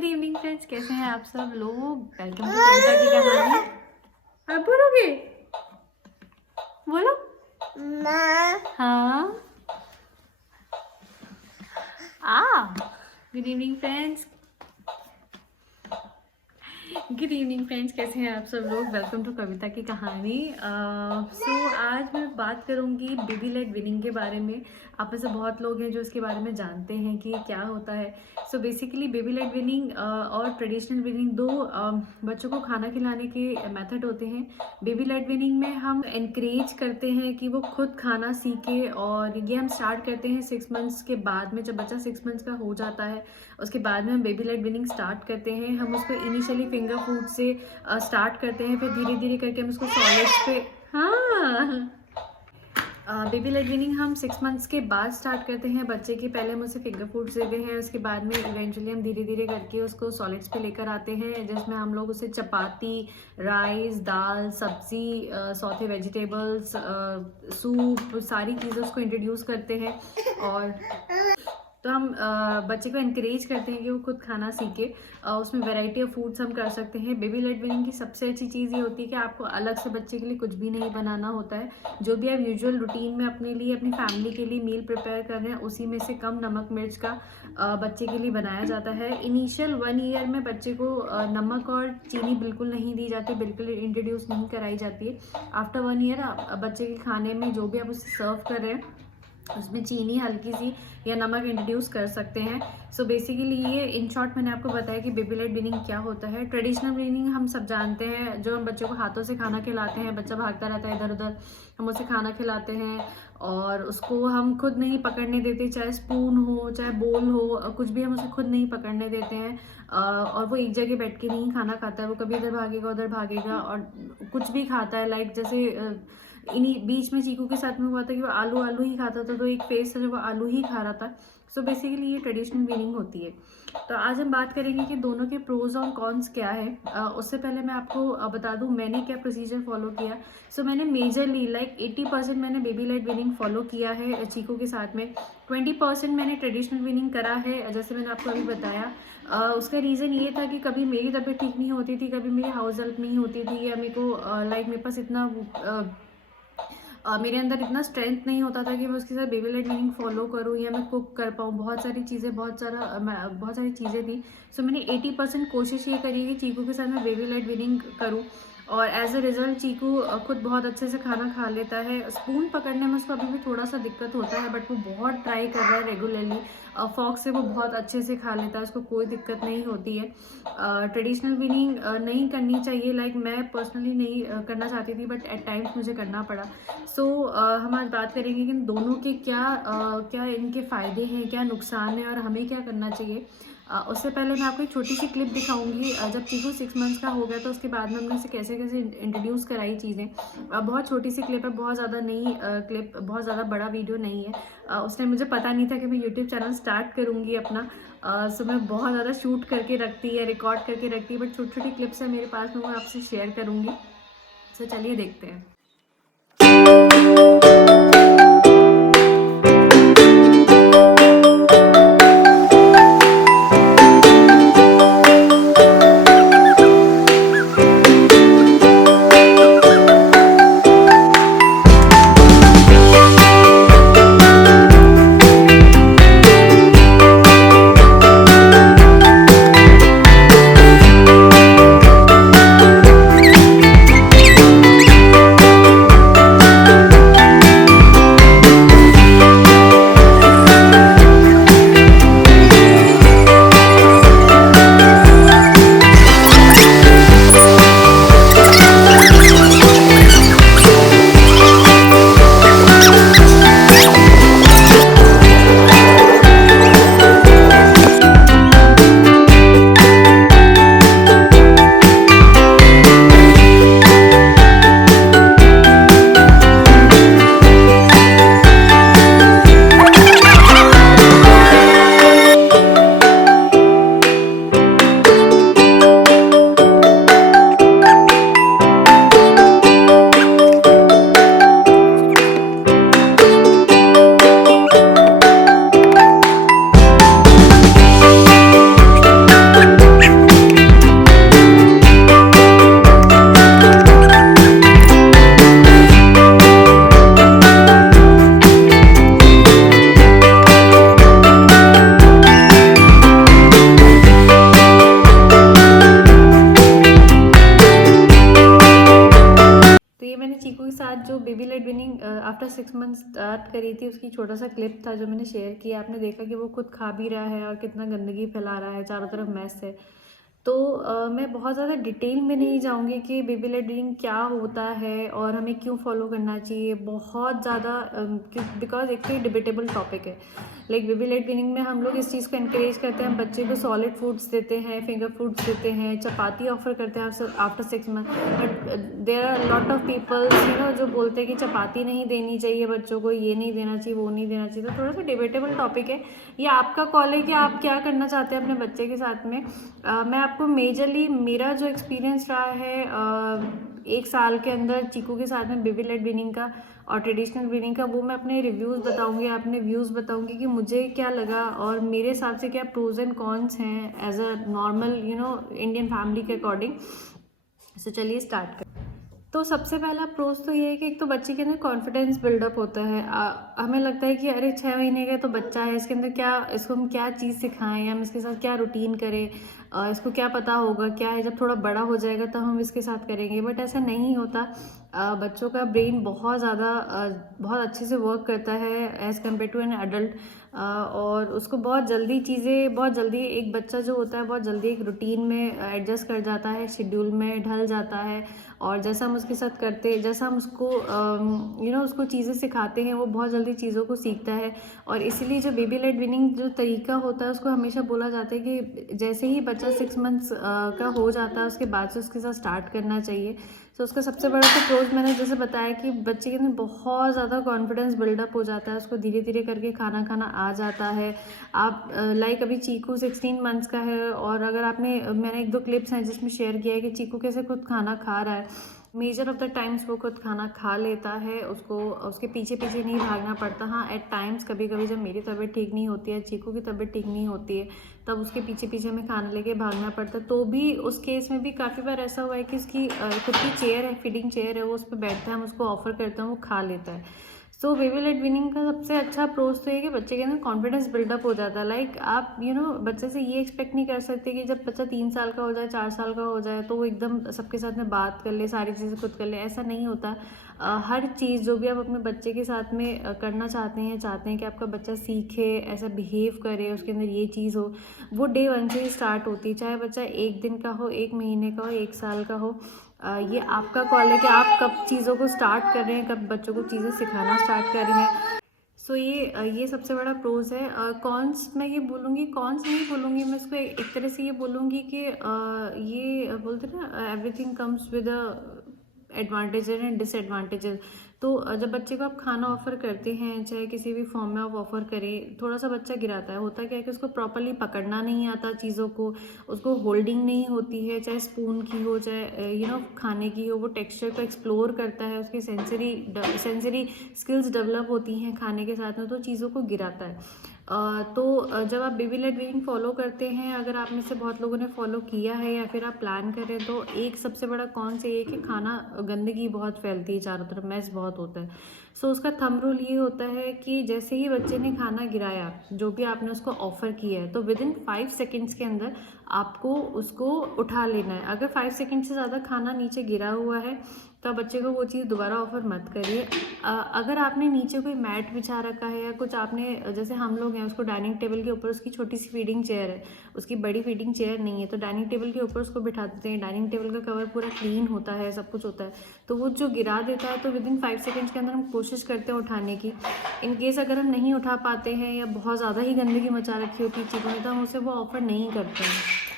Good evening friends, कैसे हैं आप सब लोग। वेलकम टू कविता की कहानी। आप बोलोगे? बोलो। हाँ। Good evening friends. Good evening friends, कैसे हैं आप सब लोग। वेलकम टू कविता की कहानी। आज मैं बात करूंगी बेबी लेड विनिंग के बारे में। आप में से बहुत लोग हैं जो इसके बारे में जानते हैं कि क्या होता है। बेसिकली बेबी लेड विनिंग और ट्रेडिशनल विनिंग दो बच्चों को खाना खिलाने के मेथड होते हैं। बेबी लेड विनिंग में हम एनकरेज करते हैं कि वो खुद खाना सीखे, और ये हम स्टार्ट करते हैं 6 मंथ्स के बाद में। जब बच्चा 6 मंथ्स का हो जाता है उसके बाद में हम बेबी लेड विनिंग स्टार्ट करते हैं। हम उसको इनिशियली फिंगर फूड से स्टार्ट करते हैं, फिर धीरे धीरे करके हम उसको सॉलिड्स पे बेबी लेड विनिंग हम 6 मंथ्स के बाद स्टार्ट करते हैं बच्चे की। पहले हम उसे फिंगर फूड्स देते हैं, उसके बाद में इवेंचुअली हम धीरे धीरे करके उसको सॉलिड्स पे लेकर आते हैं, जिसमें हम लोग उसे चपाती, राइस, दाल, सब्जी, सौथे वेजिटेबल्स, सूप, सारी चीज़ें उसको इंट्रोड्यूस करते हैं। और तो हम बच्चे को इनकरेज करते हैं कि वो खुद खाना सीखे। उसमें वैरायटी ऑफ फूड्स हम कर सकते हैं। बेबी लेड विनिंग की सबसे अच्छी चीज़ ये होती है कि आपको अलग से बच्चे के लिए कुछ भी नहीं बनाना होता है। जो भी आप यूजुअल रूटीन में अपने लिए, अपनी फैमिली के लिए मील प्रिपेयर कर रहे हैं, उसी में से कम नमक मिर्च का बच्चे के लिए बनाया जाता है। इनिशियल 1 ईयर में बच्चे को नमक और चीनी बिल्कुल नहीं दी जाती, बिल्कुल इंट्रोड्यूस नहीं कराई जाती है। आफ्टर 1 ईयर बच्चे के खाने में जो भी आप उसे सर्व कर रहे हैं उसमें चीनी हल्की सी या नमक इंट्रोड्यूस कर सकते हैं। बेसिकली ये इन शॉर्ट मैंने आपको बताया कि बेबी लेड विनिंग क्या होता है। ट्रेडिशनल विनिंग हम सब जानते हैं, जो हम बच्चों को हाथों से खाना खिलाते हैं, बच्चा भागता रहता है इधर उधर, हम उसे खाना खिलाते हैं और उसको हम खुद नहीं पकड़ने देते, चाहे स्पून हो चाहे बोल हो, कुछ भी हम उसे खुद नहीं पकड़ने देते हैं। और वो एक जगह बैठ के नहीं खाना खाता है, वो कभी इधर भागेगा उधर भागेगा और कुछ भी खाता है। लाइक जैसे इन्हीं बीच में चीकू के साथ में हुआ था कि वो आलू ही खाता था, तो एक फेस था जब वो आलू ही खा रहा था। बेसिकली ये ट्रेडिशनल विनिंग होती है। तो आज हम बात करेंगे कि दोनों के प्रोज और कॉन्स क्या है। उससे पहले मैं आपको बता दूं मैंने क्या प्रोसीजर फॉलो किया। मैंने मेजरली लाइक 80% मैंने बेबी लेड विनिंग फॉलो किया है चीकू के साथ में। 20% मैंने ट्रेडिशनल विनिंग करा है, जैसे मैंने आपको अभी बताया। उसका रीज़न ये था कि कभी मेरी तबीयत ठीक नहीं होती थी, कभी मेरी हाउस हेल्प नहीं होती थी, या मेरे को लाइक मेरे पास इतना मेरे अंदर इतना स्ट्रेंथ नहीं होता था कि मैं उसके साथ बेबी लेड विनिंग फॉलो करूँ या मैं कुक कर पाऊँ। बहुत सारी चीज़ें थी। मैंने 80% कोशिश ये करी कि चीकू के साथ मैं बेबी लेड विनिंग करूँ, और एज अ रिज़ल्ट चीकू खुद बहुत अच्छे से खाना खा लेता है। स्पून पकड़ने में उसको अभी भी थोड़ा सा दिक्कत होता है, बट वो बहुत ट्राई कर रहा है रेगुलरली। फॉक से वो बहुत अच्छे से खा लेता है, उसको कोई दिक्कत नहीं होती है। ट्रेडिशनल विनिंग नहीं करनी चाहिए, लाइक मैं पर्सनली नहीं करना चाहती थी, बट एट टाइम्स मुझे करना पड़ा। हम आज बात करेंगे कि इन दोनों के क्या इनके फ़ायदे हैं, क्या नुकसान है और हमें क्या करना चाहिए। उससे पहले मैं आपको एक छोटी सी क्लिप दिखाऊंगी। जब चीकू 6 मंथ्स का हो गया तो उसके बाद में हमने इसे कैसे कैसे इंट्रोड्यूस कराई चीज़ें। बहुत छोटी सी क्लिप है, बहुत ज़्यादा नहीं क्लिप, बहुत ज़्यादा बड़ा वीडियो नहीं है। उस टाइम मुझे पता नहीं था कि मैं यूट्यूब चैनल स्टार्ट करूँगी अपना। मैं बहुत ज़्यादा शूट करके रखती है, रिकॉर्ड करके रखती है, बट छोटी छोटी क्लिप्स है मेरे पास में, वो आपसे शेयर करूँगी। चलिए देखते हैं। ब्रीडिंग आफ्टर 6 मंथ स्टार्ट करी थी, उसकी छोटा सा क्लिप था जो मैंने शेयर किया। आपने देखा कि वो खुद खा भी रहा है और कितना गंदगी फैला रहा है, चारों तरफ मैस है। तो मैं बहुत ज़्यादा डिटेल में नहीं जाऊंगी कि बेबी लेड ब्रीडिंग क्या होता है और हमें क्यों फॉलो करना चाहिए, बहुत ज़्यादा, बिकॉज एक तो डिबेटेबल टॉपिक है। लाइक बेबी लेड ब्रीडिंग में हम लोग इस चीज़ को encourage करते हैं, हम बच्चे को सॉलिड फूड्स देते हैं, फिंगर फूड्स देते हैं, चपाती ऑफर करते हैं after 6 month. But there are lot of peoples जो बोलते हैं कि चपाती नहीं देनी चाहिए बच्चों को, ये नहीं देना चाहिए, वो नहीं देना चाहिए। तो थोड़ा सा डिबेटेबल टॉपिक है, ये आपका कॉल है कि आप क्या करना चाहते हैं अपने बच्चे के साथ में। मैं आपको मेजरली मेरा जो एक्सपीरियंस रहा है 1 साल के अंदर चीकू के साथ में बेबी लेड ब्रीडिंग का और ट्रेडिशनल ब्रीडिंग का, वो मैं अपने रिव्यूज़ बताऊंगी, अपने व्यूज़ बताऊंगी कि मुझे क्या लगा और मेरे हिसाब से क्या प्रोज एंड कॉन्स हैं as a normal Indian family के अकॉर्डिंग। तो चलिए स्टार्ट करें। तो सबसे पहला प्रोज तो ये है कि एक तो बच्चे के अंदर कॉन्फिडेंस बिल्डअप होता है। हमें लगता है कि अरे 6 महीने का तो बच्चा है, इसके अंदर क्या, इसको हम क्या चीज़ सिखाएं, हम इसके साथ क्या रूटीन करें, इसको क्या पता होगा क्या है, जब थोड़ा बड़ा हो जाएगा तब हम इसके साथ करेंगे। बट ऐसा नहीं होता। बच्चों का ब्रेन बहुत ज़्यादा बहुत अच्छे से वर्क करता है as compare to an adult. और उसको बहुत जल्दी एक बच्चा जो होता है बहुत जल्दी एक रूटीन में एडजस्ट कर जाता है, शेड्यूल में ढल जाता है। और जैसा हम उसके साथ करते हैं, जैसा हम उसको उसको चीज़ें सिखाते हैं, वो बहुत जल्दी चीज़ों को सीखता है। और इसीलिए जो बेबी लेड ब्रीडिंग जो तरीका होता है उसको हमेशा बोला जाता है कि जैसे ही बच्चा 6 मंथ्स का हो जाता है उसके बाद से उसके साथ स्टार्ट करना चाहिए। तो उसका सबसे बड़ा तो प्रोज मैंने जैसे बताया कि बच्चे के अंदर बहुत ज़्यादा कॉन्फिडेंस बिल्डअप हो जाता है, उसको धीरे धीरे करके खाना खाना आ जाता है। आप लाइक अभी चीकू 16 मंथ्स का है और अगर मैंने 1-2 क्लिप्स हैं जिसमें शेयर किया है कि चीकू कैसे खुद खाना खा रहा है। मेजर ऑफ द टाइम्स वो खुद खाना खा लेता है, उसको उसके पीछे पीछे नहीं भागना पड़ता। हाँ, एट टाइम्स कभी कभी जब मेरी तबीयत ठीक नहीं होती है, चीकू की तबीयत ठीक नहीं होती है, तब उसके पीछे पीछे हमें खाना लेके भागना पड़ता है। तो भी उस केस में भी काफ़ी बार ऐसा हुआ है कि उसकी खुद की चेयर है, फीडिंग चेयर है, वो उस पर बैठता है, हम उसको ऑफर करते हैं, वो खा लेता है। सो बेबी लेड ब्रीडिंग का सबसे अच्छा अप्रोच तो ये कि बच्चे के अंदर कॉन्फिडेंस बिल्डअप हो जाता है। लाइक आप बच्चे से ये एक्सपेक्ट नहीं कर सकते कि जब बच्चा 3 साल का हो जाए, 4 साल का हो जाए तो वो एकदम सबके साथ में बात कर ले, सारी चीज़ें खुद कर ले, ऐसा नहीं होता। हर चीज़ जो भी आप अपने बच्चे के साथ में करना चाहते हैं कि आपका बच्चा सीखे, ऐसा बिहेव करे, उसके अंदर ये चीज़ हो, वो डे 1 से ही स्टार्ट होती है। चाहे बच्चा 1 दिन का हो, 1 महीने का हो, 1 साल का हो, ये आपका कॉल है कि आप कब चीज़ों को स्टार्ट कर रहे हैं, कब बच्चों को चीज़ें सिखाना स्टार्ट कर रहे हैं। सो ये सबसे बड़ा प्रोज है। कॉन्स मैं ये बोलूँगी, कॉन्स नहीं बोलूँगी मैं इसको, एक तरह से ये बोलूँगी कि ये बोलते हैं ना, everything comes with advantages and disadvantages. तो जब बच्चे को आप खाना ऑफर करते हैं, चाहे किसी भी फॉर्म में आप ऑफर करें, थोड़ा सा बच्चा गिराता है, होता क्या है कि उसको प्रॉपरली पकड़ना नहीं आता चीज़ों को, उसको होल्डिंग नहीं होती है, चाहे स्पून की हो, चाहे खाने की हो, वो टेक्सचर को एक्सप्लोर करता है, उसकी सेंसरी स्किल्स डेवलप होती हैं खाने के साथ में, तो चीज़ों को गिराता है। तो जब आप बेबी लेड ब्रीडिंग फॉलो करते हैं, अगर आप में से बहुत लोगों ने फॉलो किया है या फिर आप प्लान करें, तो एक सबसे बड़ा कौन से ये कि खाना गंदगी बहुत फैलती है चारों तरफ, मैस बहुत होता है। सो उसका थंब रूल ये होता है कि जैसे ही बच्चे ने खाना गिराया, जो भी आपने उसको ऑफर किया है, तो विद इन 5 सेकेंड्स के अंदर आपको उसको उठा लेना है। अगर 5 सेकेंड से ज़्यादा खाना नीचे गिरा हुआ है तो बच्चे को वो चीज़ दोबारा ऑफर मत करिए। अगर आपने नीचे कोई मैट बिछा रखा है या कुछ आपने, जैसे हम लोग हैं, उसको डाइनिंग टेबल के ऊपर उसकी छोटी सी फीडिंग चेयर है, उसकी बड़ी फीडिंग चेयर नहीं है, तो डाइनिंग टेबल के ऊपर उसको बिठा देते हैं, डाइनिंग टेबल का कवर पूरा क्लीन होता है, सब कुछ होता है, तो वो जो गिरा देता है, तो विद इन 5 सेकेंड्स के अंदर हम कोशिश करते हैं उठाने की। इन केस अगर हम नहीं उठा पाते हैं या बहुत ज़्यादा ही गंदगी मचा रखी होती है चीज़ों में, तो हम उसे वो ऑफर नहीं करते हैं।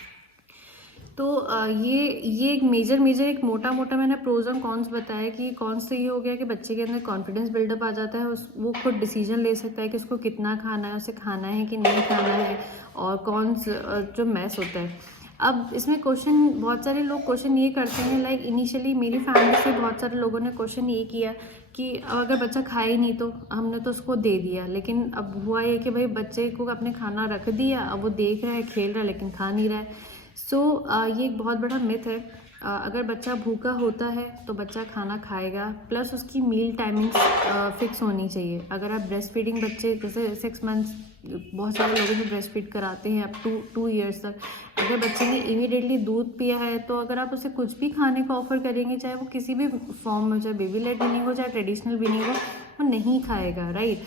तो ये एक मेजर एक मोटा मैंने प्रोज और कॉन्स बताया कि कॉन्स तो ये हो गया कि बच्चे के अंदर कॉन्फिडेंस बिल्डअप आ जाता है, वो खुद डिसीजन ले सकता है कि उसको कितना खाना है, उसे खाना है कि नहीं खाना है। और कॉन्स जो मैस होता है, अब इसमें क्वेश्चन, बहुत सारे लोग क्वेश्चन ये करते हैं, लाइक इनिशियली मेरी फैमिली से बहुत सारे लोगों ने क्वेश्चन ये किया कि अगर बच्चा खाए ही नहीं तो हमने तो उसको दे दिया, लेकिन अब हुआ ये कि भाई बच्चे को अपने खाना रख दिया, अब वो देख रहा है, खेल रहा है, लेकिन खा नहीं रहा है। सो ये एक बहुत बड़ा मिथ है। अगर बच्चा भूखा होता है तो बच्चा खाना खाएगा, प्लस उसकी मील टाइमिंग्स फिक्स होनी चाहिए। अगर आप ब्रेस्ट फीडिंग बच्चे जैसे 6 मंथ्स, बहुत सारे लोगों को ब्रेस्ट फीड कराते हैं अप टू 2 ईयर्स तक, अगर बच्चे ने इमीडिएटली दूध पिया है तो अगर आप उसे कुछ भी खाने को ऑफर करेंगे, चाहे वो किसी भी फॉर्म में, चाहे बेबी लेड वीनिंग हो चाहे ट्रेडिशनल वीनिंग हो, वो नहीं खाएगा, राइट।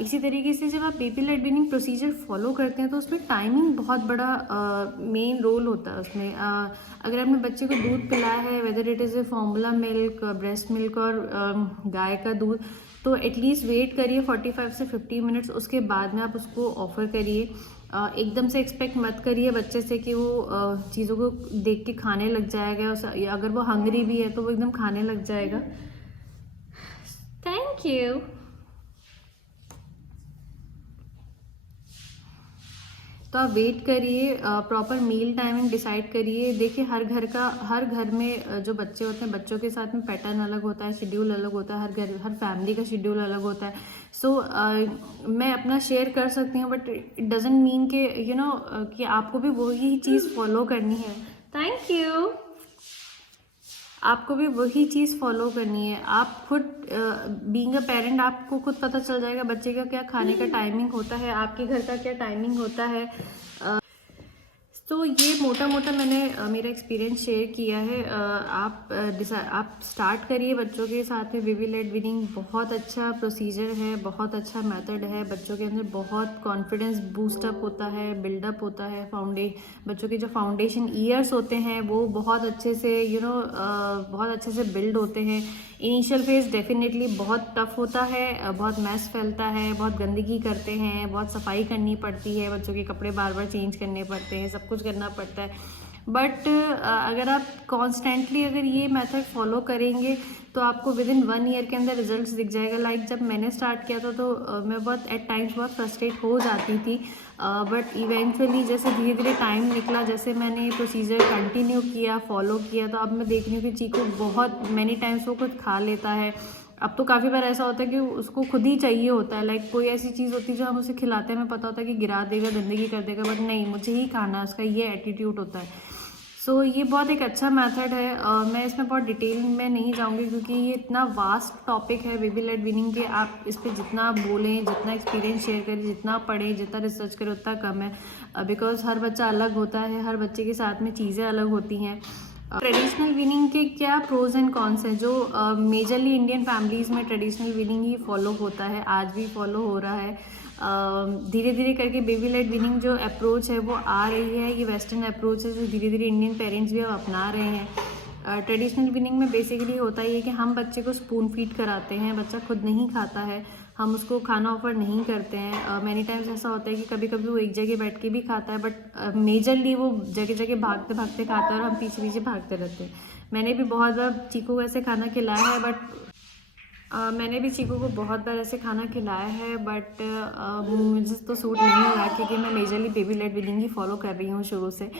इसी तरीके से जब आप baby led weaning procedure follow करते हैं तो उसमें टाइमिंग बहुत बड़ा मेन रोल होता है उसमें। अगर आपने बच्चे को दूध पिलाया है, whether it is a formula milk, breast milk और गाय का दूध, तो एटलीस्ट वेट करिए 45 से 50 मिनट्स, उसके बाद में आप उसको ऑफ़र करिए। एकदम से एक्सपेक्ट मत करिए बच्चे से कि वो चीज़ों को देख के खाने लग जाएगा, अगर वो हंग्री भी है तो वो एकदम खाने लग जाएगा। Thank you. तो आप वेट करिए, प्रॉपर मील टाइमिंग डिसाइड करिए। देखिए हर घर में जो बच्चे होते हैं, बच्चों के साथ में पैटर्न अलग होता है, शेड्यूल अलग होता है, हर फैमिली का शेड्यूल अलग होता है। सो मैं अपना शेयर कर सकती हूँ, बट इट डजेंट मीन कि कि आपको भी वही चीज़ फॉलो करनी है। Thank you. आपको भी वही चीज़ फॉलो करनी है। आप खुद बीइंग अ पेरेंट, आपको खुद पता चल जाएगा बच्चे का क्या खाने का टाइमिंग होता है, आपके घर का क्या टाइमिंग होता है। तो ये मोटा मोटा मैंने मेरा एक्सपीरियंस शेयर किया है। आप स्टार्ट करिए बच्चों के साथ में बेबी लेड वीनिंग। बहुत अच्छा प्रोसीजर है, बहुत अच्छा मेथड है। बच्चों के अंदर बहुत कॉन्फिडेंस बूस्टअप होता है, बिल्डअप होता है। बच्चों के जो फाउंडेशन ईयर्स होते हैं वो बहुत अच्छे से बहुत अच्छे से बिल्ड होते हैं। इनिशियल फेज डेफिनेटली बहुत टफ होता है, बहुत मैस फैलता है, बहुत गंदगी करते हैं, बहुत सफाई करनी पड़ती है, बच्चों के कपड़े बार बार चेंज करने पड़ते हैं, सब कुछ करना पड़ता है। बट अगर आप कॉन्स्टेंटली अगर ये मेथड फॉलो करेंगे तो आपको विद इन 1 ईयर के अंदर रिजल्ट्स दिख जाएगा। लाइक जब मैंने स्टार्ट किया था तो मैं बहुत एट टाइम्स बहुत फ्रस्ट्रेट हो जाती थी, बट इवेंचुअली जैसे धीरे धीरे टाइम निकला, जैसे मैंने प्रोसीजर कंटिन्यू किया, फॉलो किया, तो अब मैं देख रही हूँ कि चीकू बहुत मैनी टाइम्स वो खुद खा लेता है। अब तो काफ़ी बार ऐसा होता है कि उसको खुद ही चाहिए होता है। लाइक कोई ऐसी चीज़ होती है जो हम उसे खिलाते हैं, हमें पता होता है कि गिरा देगा, गंदगी कर देगा, बट नहीं, मुझे ही खाना है, उसका ये एटीट्यूड होता है। सो ये बहुत एक अच्छा मेथड है। मैं इसमें बहुत डिटेल में नहीं जाऊंगी क्योंकि ये इतना वास्ट टॉपिक है बेबी लेड वीनिंग के। आप इस पर जितना बोलें, जितना एक्सपीरियंस शेयर करें, जितना पढ़ें, जितना रिसर्च करें, उतना कम है, बिकॉज हर बच्चा अलग होता है, हर बच्चे के साथ में चीज़ें अलग होती हैं। ट्रेडिशनल वीनिंग के क्या प्रोज एंड कॉन्स हैं? जो मेजरली इंडियन फैमिलीज़ में ट्रेडिशनल वीनिंग ही फॉलो होता है, आज भी फॉलो हो रहा है। धीरे धीरे करके बेबी लेड वीनिंग जो अप्रोच है वो आ रही है। ये वेस्टर्न अप्रोच है जो धीरे धीरे इंडियन पेरेंट्स भी अब अपना रहे हैं। ट्रेडिशनल वीनिंग में बेसिकली होता है कि हम बच्चे को स्पून फीड कराते हैं, बच्चा खुद नहीं खाता है, हम उसको खाना ऑफर नहीं करते हैं। मैनी टाइम्स ऐसा होता है कि कभी कभी वो एक जगह बैठ के भी खाता है, बट मेजरली वो जगह जगह भागते भागते खाता है और हम पीछे पीछे भागते रहते हैं। मैंने भी बहुत बार चीकू को ऐसे खाना खिलाया है, मैंने भी चीकू को बहुत बार ऐसे खाना खिलाया है, बट मुझे तो सूट नहीं हो रहा क्योंकि मैं मेजरली बेबी लेड वीनिंग ही फॉलो कर रही हूँ शुरू से।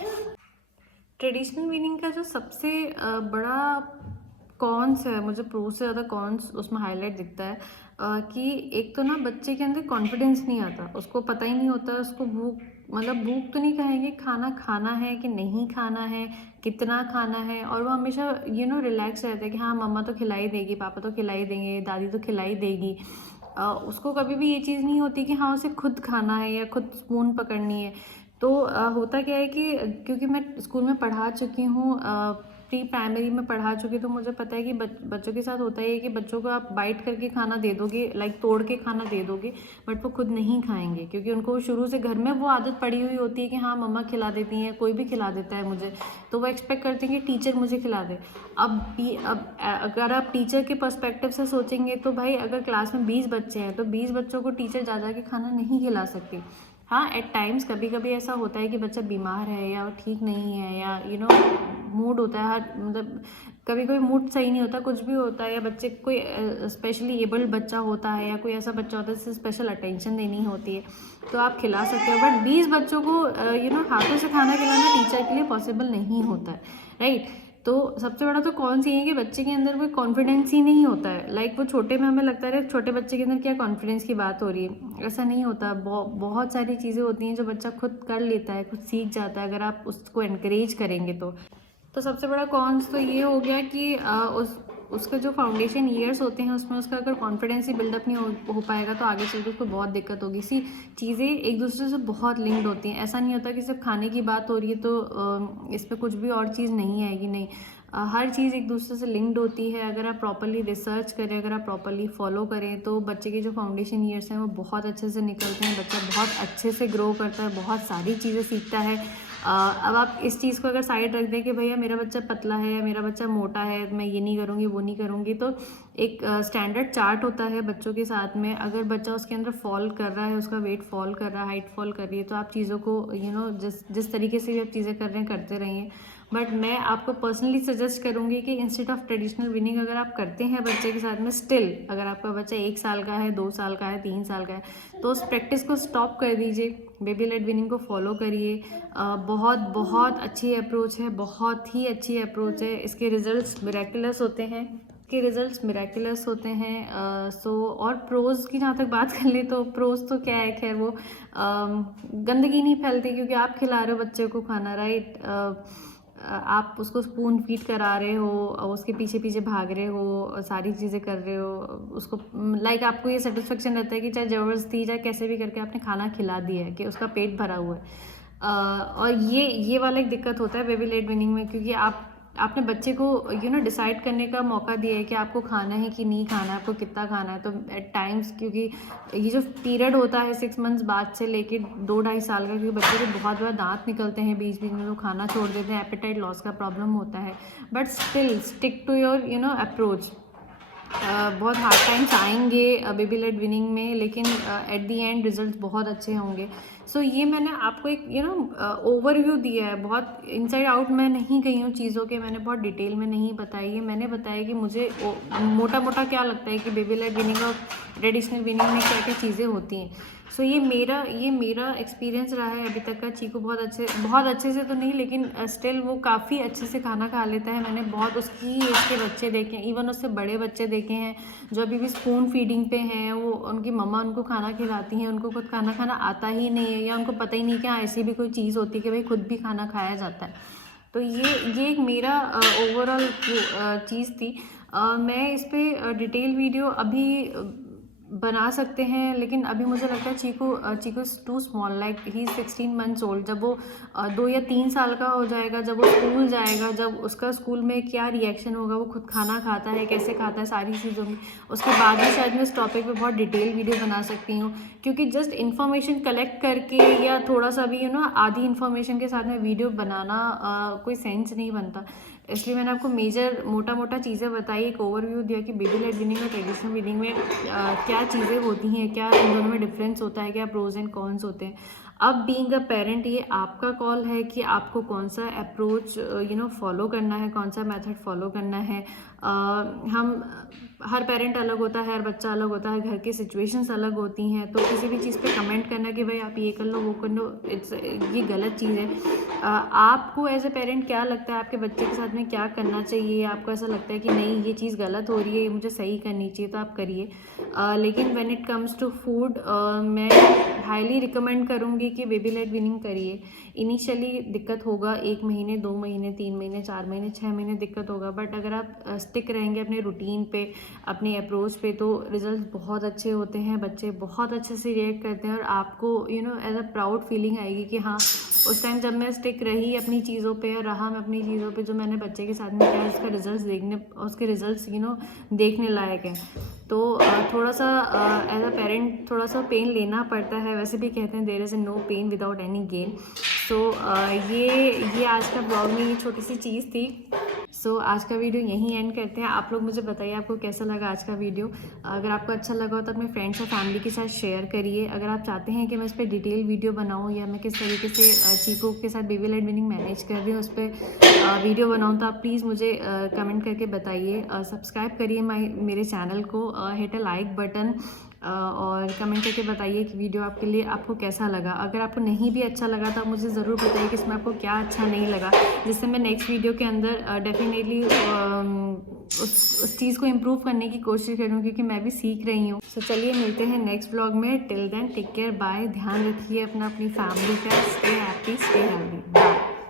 ट्रेडिशनल वीनिंग का जो सबसे बड़ा कॉन्स है, मुझे प्रो से ज़्यादा कॉन्स उसमें हाईलाइट दिखता है कि एक तो ना बच्चे के अंदर कॉन्फिडेंस नहीं आता, उसको पता ही नहीं होता, उसको भूख तो नहीं कहेंगे, खाना खाना है कि नहीं खाना है, कितना खाना है, और वो हमेशा रिलैक्स रहता है कि हाँ मम्मा तो खिलाई देगी, पापा तो खिलाई देंगे, दादी तो खिलाई देगी। उसको कभी भी ये चीज़ नहीं होती कि हाँ उसे खुद खाना है या खुद स्पून पकड़नी है। तो होता क्या है कि क्योंकि मैं स्कूल में पढ़ा चुकी हूँ, प्री प्राइमरी में पढ़ा चुकी, तो मुझे पता है कि बच्चों के साथ होता है कि बच्चों को आप बाइट करके खाना दे दोगे, लाइक तोड़ के खाना दे दोगे, बट वो खुद नहीं खाएंगे क्योंकि उनको शुरू से घर में वो आदत पड़ी हुई होती है कि हाँ मम्मा खिला देती हैं, कोई भी खिला देता है मुझे, तो वो एक्सपेक्ट करते हैं कि टीचर मुझे खिला दे। अब अगर आप टीचर के पर्सपेक्टिव से सोचेंगे तो भाई अगर क्लास में 20 बच्चे हैं तो 20 बच्चों को टीचर ज़्यादा के खाना नहीं खिला सकती। हाँ एट टाइम्स कभी कभी ऐसा होता है कि बच्चा बीमार है या ठीक नहीं है या मूड होता है, हर मतलब कभी कोई मूड सही नहीं होता, कुछ भी होता है, या बच्चे कोई स्पेशली एबल्ड बच्चा होता है या कोई ऐसा बच्चा होता है जिसे स्पेशल अटेंशन देनी होती है, तो आप खिला सकते हो। बट 20 बच्चों को हाथों से खाना खिलाना टीचर के लिए पॉसिबल नहीं होता है, राइट। तो सबसे बड़ा तो कौन सी है कि बच्चे के अंदर कोई कॉन्फिडेंस ही नहीं होता है। लाइक वो छोटे में हमें लगता है छोटे बच्चे के अंदर क्या कॉन्फिडेंस की बात हो रही है, ऐसा नहीं होता। बहुत सारी चीज़ें होती हैं जो बच्चा खुद कर लेता है, खुद सीख जाता है अगर आप उसको एनकरेज करेंगे तो। तो सबसे बड़ा कॉन्स तो ये हो गया कि उसका जो फाउंडेशन ईयर्स होते हैं उसमें उसका अगर कॉन्फिडेंस ही बिल्डअप नहीं हो पाएगा तो आगे चल के उसको बहुत दिक्कत होगी। सी चीज़ें एक दूसरे से बहुत लिंक्ड होती हैं। ऐसा नहीं होता कि सिर्फ खाने की बात हो रही है तो इस पर कुछ भी और चीज़ नहीं आएगी, नहीं। हर चीज़ एक दूसरे से लिंक्ड होती है। अगर आप प्रॉपरली रिसर्च करें, अगर आप प्रॉपरली फॉलो करें तो बच्चे के जो फाउंडेशन ईयर्स हैं वो बहुत अच्छे से निकलते हैं। बच्चा बहुत अच्छे से ग्रो करता है, बहुत सारी चीज़ें सीखता है। अब आप इस चीज़ को अगर साइड रख दें कि भैया मेरा बच्चा पतला है या मेरा बच्चा मोटा है, मैं ये नहीं करूँगी वो नहीं करूँगी, तो एक स्टैंडर्ड चार्ट होता है बच्चों के साथ में। अगर बच्चा उसके अंदर फॉल कर रहा है, उसका वेट फॉल कर रहा है, हाइट फॉल कर रही है, तो आप चीज़ों को जिस तरीके से भी आप चीज़ें कर रहे हैं करते रहिए। बट मैं आपको पर्सनली सजेस्ट करूँगी कि इंस्टेड ऑफ ट्रेडिशनल विनिंग अगर आप करते हैं बच्चे के साथ में, स्टिल अगर आपका बच्चा 1 साल का है, 2 साल का है, 3 साल का है, तो उस प्रैक्टिस को स्टॉप कर दीजिए। बेबी लेड विनिंग को फॉलो करिए। बहुत बहुत अच्छी अप्रोच है, बहुत ही अच्छी अप्रोच है। इसके रिजल्ट्स मिरेकुलस होते हैं। सो और प्रोज की जहाँ तक बात कर ले तो प्रोज तो क्या है, खैर वो गंदगी नहीं फैलती क्योंकि आप खिला रहे हो बच्चे को खाना, राइट। आप उसको स्पून फीड करा रहे हो, उसके पीछे पीछे भाग रहे हो, सारी चीज़ें कर रहे हो उसको, लाइक आपको ये सेटिस्फेक्शन रहता है कि चाहे ज़बरदस्ती चाहे कैसे भी करके आपने खाना खिला दिया है, कि उसका पेट भरा हुआ है। और ये वाला एक दिक्कत होता है बेबी लेड विनिंग में, क्योंकि आपने बच्चे को डिसाइड करने का मौका दिया है कि आपको खाना है कि नहीं खाना है, आपको कितना खाना है। तो एट टाइम्स, क्योंकि ये जो पीरियड होता है 6 मंथ्स बाद से लेके 2-2.5 साल का, क्योंकि बच्चे को बहुत दांत निकलते हैं बीच बीच में, लोग खाना छोड़ देते हैं, एपेटाइट लॉस का प्रॉब्लम होता है। But still stick to your approach. बहुत हार्ड टाइम्स आएंगे बेबी लेड विनिंग में, लेकिन एट दी एंड रिजल्ट बहुत अच्छे होंगे। सो ये मैंने आपको एक ओवरव्यू दिया है, बहुत इनसाइड आउट मैं नहीं गई हूँ चीज़ों के, मैंने बहुत डिटेल में नहीं बताई है। मैंने बताया कि मुझे मोटा मोटा क्या लगता है कि बेबी लेड विनिंग और ट्रेडिशनल विनिंग में क्या क्या चीज़ें होती हैं। सो ये मेरा एक्सपीरियंस रहा है अभी तक का। चीकू बहुत अच्छे से तो नहीं, लेकिन स्टिल वो काफ़ी अच्छे से खाना खा लेता है। मैंने बहुत उसकी एज के बच्चे देखे हैं, इवन उससे बड़े बच्चे देखे हैं जो अभी भी स्पून फीडिंग पे हैं। वो उनकी मम्मा उनको खाना खिलाती हैं, उनको खुद खाना खाना आता ही नहीं है, या उनको पता ही नहीं कि हाँ ऐसी भी कोई चीज़ होती है कि भाई खुद भी खाना खाया जाता है। तो ये एक मेरा ओवरऑल चीज़ थी। मैं इस पर डिटेल वीडियो अभी बना सकते हैं, लेकिन अभी मुझे लगता है Cheeku is too small, like he is 16 months old. जब वो 2 या 3 साल का हो जाएगा, जब वो स्कूल जाएगा, जब उसका स्कूल में क्या रिएक्शन होगा, वो खुद खाना खाता है कैसे खाता है, सारी चीज़ों में, उसके बाद ही शायद मैं इस टॉपिक पे बहुत डिटेल वीडियो बना सकती हूँ। क्योंकि जस्ट इन्फॉर्मेशन कलेक्ट करके या थोड़ा सा भी आधी इन्फॉर्मेशन के साथ में वीडियो बनाना कोई सेंस नहीं बनता। इसलिए मैंने आपको मेजर मोटा चीज़ें बताई, एक ओवरव्यू दिया कि बेबी लेड विनिंग और ट्रेडिशनल विनिंग में क्या चीज़ें होती हैं, क्या इन दोनों में डिफरेंस होता है, क्या प्रोज एंड कॉन्स होते हैं। अब बीइंग अ पेरेंट ये आपका कॉल है कि आपको कौन सा अप्रोच फॉलो करना है, कौन सा मेथड फॉलो करना है। हम हर पेरेंट अलग होता है, हर बच्चा अलग होता है, घर की सिचुएशंस अलग होती हैं। तो किसी भी चीज़ पे कमेंट करना कि भाई आप ये कर लो वो कर लो, ये गलत चीज़ है। आपको एज ए पेरेंट क्या लगता है आपके बच्चे के साथ में क्या करना चाहिए, आपको ऐसा लगता है कि नहीं ये चीज़ गलत हो रही है, ये मुझे सही करनी चाहिए, तो आप करिए। लेकिन when it comes to food, मैं हाईली रिकमेंड करूँगी कि बेबी लेड विनिंग करिए। इनिशियली दिक्कत होगा, 1 महीने, 2 महीने, 3 महीने, 4 महीने, 6 महीने दिक्कत होगा, बट अगर आप स्टिक रहेंगे अपने रूटीन पे, अपने अप्रोच पे, तो रिजल्ट बहुत अच्छे होते हैं। बच्चे बहुत अच्छे से रिएक्ट करते हैं और आपको एज अ प्राउड फीलिंग आएगी कि हाँ उस टाइम जब मैं स्टिक रही अपनी चीज़ों पे, रहा मैं अपनी चीज़ों पे, जो मैंने बच्चे के साथ में किया, उसके रिजल्ट्स देखने लायक हैं। तो थोड़ा सा एज अ पेरेंट थोड़ा सा पेन लेना पड़ता है। वैसे भी कहते हैं there is no pain without any gain. So ये आज का ब्लॉग में ये छोटी सी चीज़ थी। सो आज का वीडियो यहीं एंड करते हैं। आप लोग मुझे बताइए आपको कैसा लगा आज का वीडियो। अगर आपको अच्छा लगा हो तो अपने फ्रेंड्स और फैमिली के साथ शेयर करिए। अगर आप चाहते हैं कि मैं इस पर डिटेल वीडियो बनाऊं या मैं किस तरीके से चीकू के साथ बेबी लेड विनिंग मैनेज कर रही हूँ उस पर वीडियो बनाऊँ, तो आप प्लीज़ मुझे कमेंट करके बताइए। सब्सक्राइब करिए मेरे चैनल को, हिट अ लाइक बटन, और कमेंट करके बताइए कि वीडियो आपको कैसा लगा। अगर आपको नहीं भी अच्छा लगा तो आप मुझे ज़रूर बताइए कि इसमें आपको क्या अच्छा नहीं लगा, जिससे मैं नेक्स्ट वीडियो के अंदर डेफिनेटली उस चीज़ को इम्प्रूव करने की कोशिश करूँ, क्योंकि मैं भी सीख रही हूँ। सो चलिए मिलते हैं नेक्स्ट ब्लॉग में। Till then take care, bye. ध्यान रखिए अपनी फैमिली का। Stay happy, stay healthy, bye.